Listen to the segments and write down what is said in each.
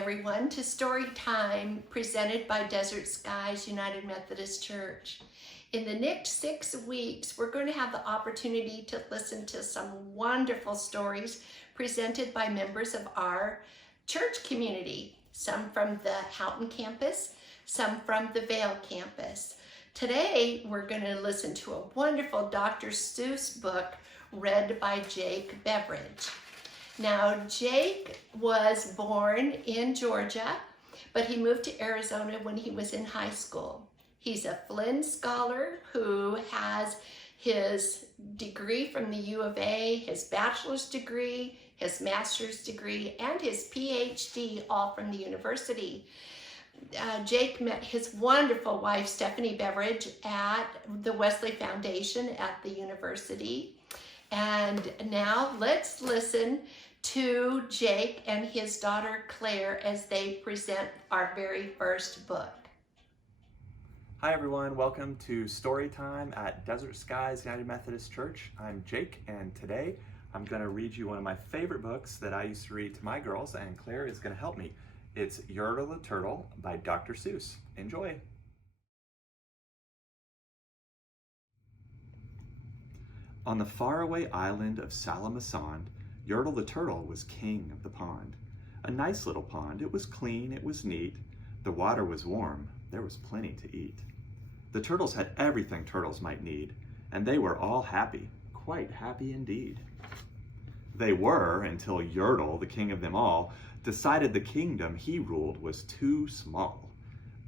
everyone, to Story Time presented by Desert Skies United Methodist Church. In the next 6 weeks, we're going to have the opportunity to listen to some wonderful stories presented by members of our church community, some from the Houghton campus, some from the Vail campus. Today, we're going to listen to a wonderful Dr. Seuss book read by Jake Beveridge. Now, Jake was born in Georgia, but he moved to Arizona when he was in high school. He's a Flynn Scholar who has his degree from the U of A, his bachelor's degree, his master's degree, and his PhD, all from the university. Jake met his wonderful wife, Stephanie Beveridge, at the Wesley Foundation at the university. And now let's listen to Jake and his daughter Claire as they present our very first book. Hi everyone, welcome to Story Time at Desert Skies United Methodist Church. I'm Jake, and today I'm going to read you one of my favorite books that I used to read to my girls, and Claire is going to help me. It's Yertle the Turtle by Dr. Seuss. Enjoy! On the faraway island of Salamasond, Yertle the Turtle was king of the pond. A nice little pond. It was clean, it was neat. The water was warm. There was plenty to eat. The turtles had everything turtles might need, and they were all happy, quite happy indeed. They were until Yertle, the king of them all, decided the kingdom he ruled was too small.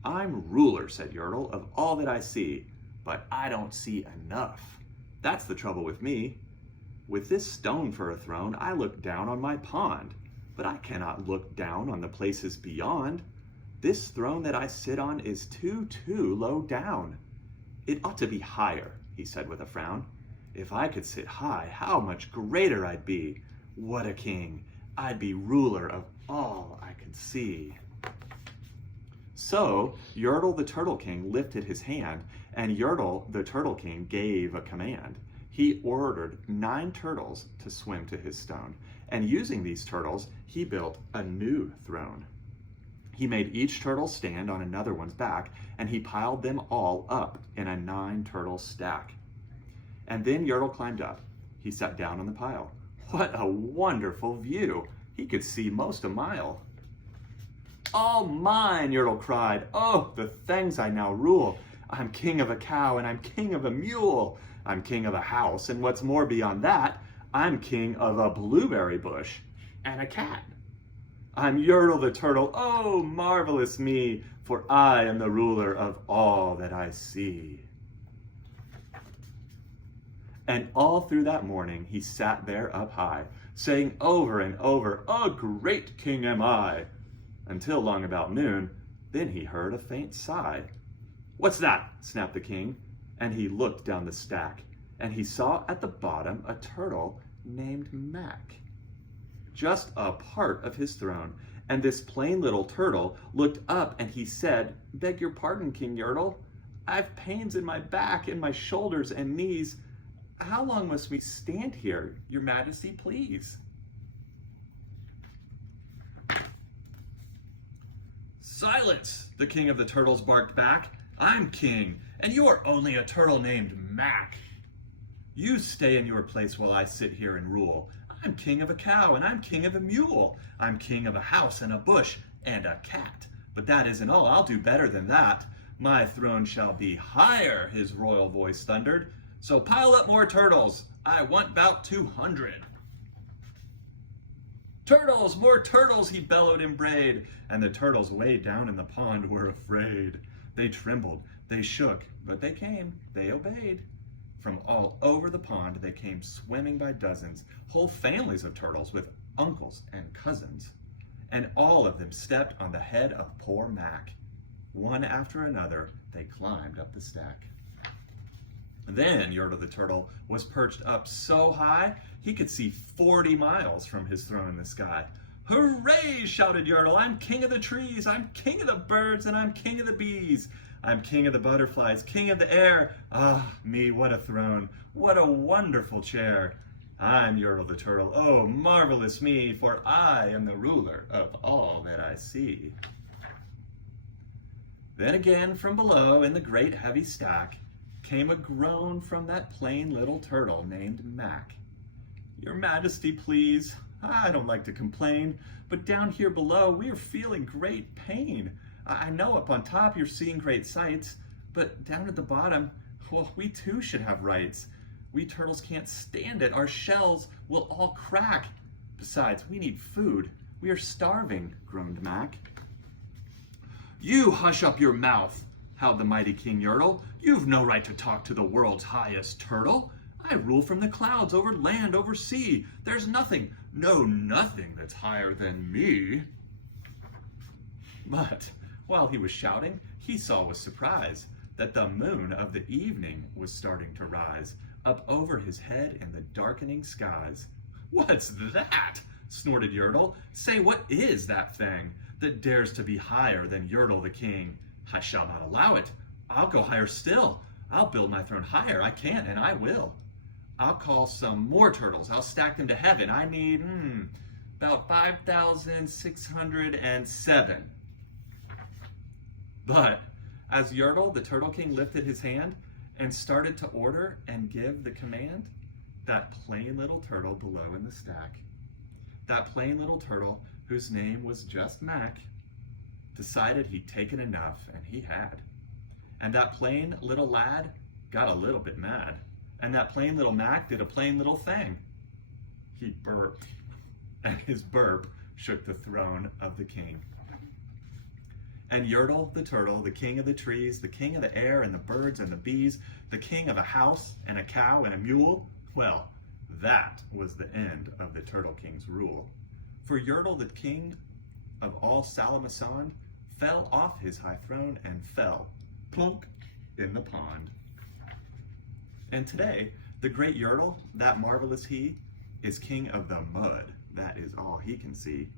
I'm ruler, said Yertle, of all that I see, but I don't see enough. That's the trouble with me. With this stone for a throne, I look down on my pond, but I cannot look down on the places beyond. This throne that I sit on is too low down. It ought to be higher, he said with a frown. If I could sit high, how much greater I'd be. What a king! I'd be ruler of all I could see. So Yertle the Turtle King lifted his hand, and Yertle the Turtle King gave a command. He ordered 9 turtles to swim to his stone, and using these turtles, he built a new throne. He made each turtle stand on another one's back, and he piled them all up in a 9-turtle stack. And then Yertle climbed up. He sat down on the pile. What a wonderful view! He could see most a mile. All mine, Yertle cried. Oh, the things I now rule. I'm king of a cow, and I'm king of a mule. I'm king of a house, and what's more beyond that, I'm king of a blueberry bush and a cat. I'm Yertle the Turtle, oh, marvelous me, for I am the ruler of all that I see. And all through that morning he sat there up high, saying over and over, a great king am I, until long about noon, then he heard a faint sigh. What's that? Snapped the king, and he looked down the stack, and he saw at the bottom a turtle named Mac, just a part of his throne. And this plain little turtle looked up and he said, beg your pardon, King Yertle. I've pains in my back and my shoulders and knees. How long must we stand here, your majesty, please? Silence, the king of the turtles barked back. I'm king, and you are only a turtle named Mac. You stay in your place while I sit here and rule. I'm king of a cow, and I'm king of a mule. I'm king of a house and a bush and a cat. But that isn't all. I'll do better than that. My throne shall be higher, his royal voice thundered. So pile up more turtles. I want about 200. Turtles, more turtles, he bellowed and brayed. And the turtles way down in the pond were afraid. They trembled, they shook, but they came, they obeyed. From all over the pond they came swimming by dozens, whole families of turtles with uncles and cousins. And all of them stepped on the head of poor Mac. One after another, they climbed up the stack. Then Yertle the Turtle was perched up so high, he could see 40 miles from his throne in the sky. Hooray, shouted Yertle, I'm king of the trees, I'm king of the birds, and I'm king of the bees. I'm king of the butterflies, king of the air. Ah, me, what a throne, what a wonderful chair. I'm Yertle the Turtle, oh marvelous me, for I am the ruler of all that I see. Then again from below in the great heavy stack came a groan from that plain little turtle named Mac. Your Majesty, please, I don't like to complain, but down here below we are feeling great pain. I know up on top you're seeing great sights, but down at the bottom, well, we too should have rights. We turtles can't stand it. Our shells will all crack. Besides, we need food. We are starving, groaned Mac. You hush up your mouth, howled the mighty King Yertle. You've no right to talk to the world's highest turtle. I rule from the clouds, over land, over sea. There's nothing, no nothing that's higher than me. But while he was shouting, he saw with surprise that the moon of the evening was starting to rise up over his head in the darkening skies. What's that? Snorted Yertle. Say, what is that thing that dares to be higher than Yertle the King? I shall not allow it. I'll go higher still. I'll build my throne higher. I can and I will. I'll call some more turtles. I'll stack them to heaven. I need, about 5,607. But as Yertle, the Turtle King, lifted his hand and started to order and give the command, that plain little turtle below in the stack, that plain little turtle whose name was just Mac, decided he'd taken enough, and he had. And that plain little lad got a little bit mad. And that plain little Mac did a plain little thing. He burped, and his burp shook the throne of the king. And Yertle the turtle, the king of the trees, the king of the air and the birds and the bees, the king of a house and a cow and a mule, well, that was the end of the Turtle King's rule. For Yertle, the king of all Salamasond, fell off his high throne and fell, plunk, in the pond. And today, the great Yertle, that marvelous he, is king of the mud. That is all he can see.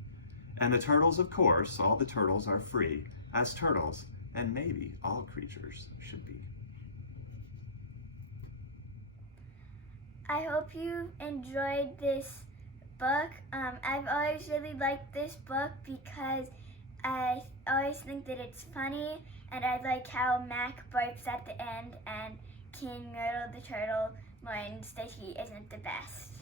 And the turtles, of course, all the turtles are free, as turtles, and maybe all creatures should be. I hope you enjoyed this book. I've always really liked this book because I always think that it's funny, and I like how Mac barks at the end and King Yertle the Turtle learns that he isn't the best.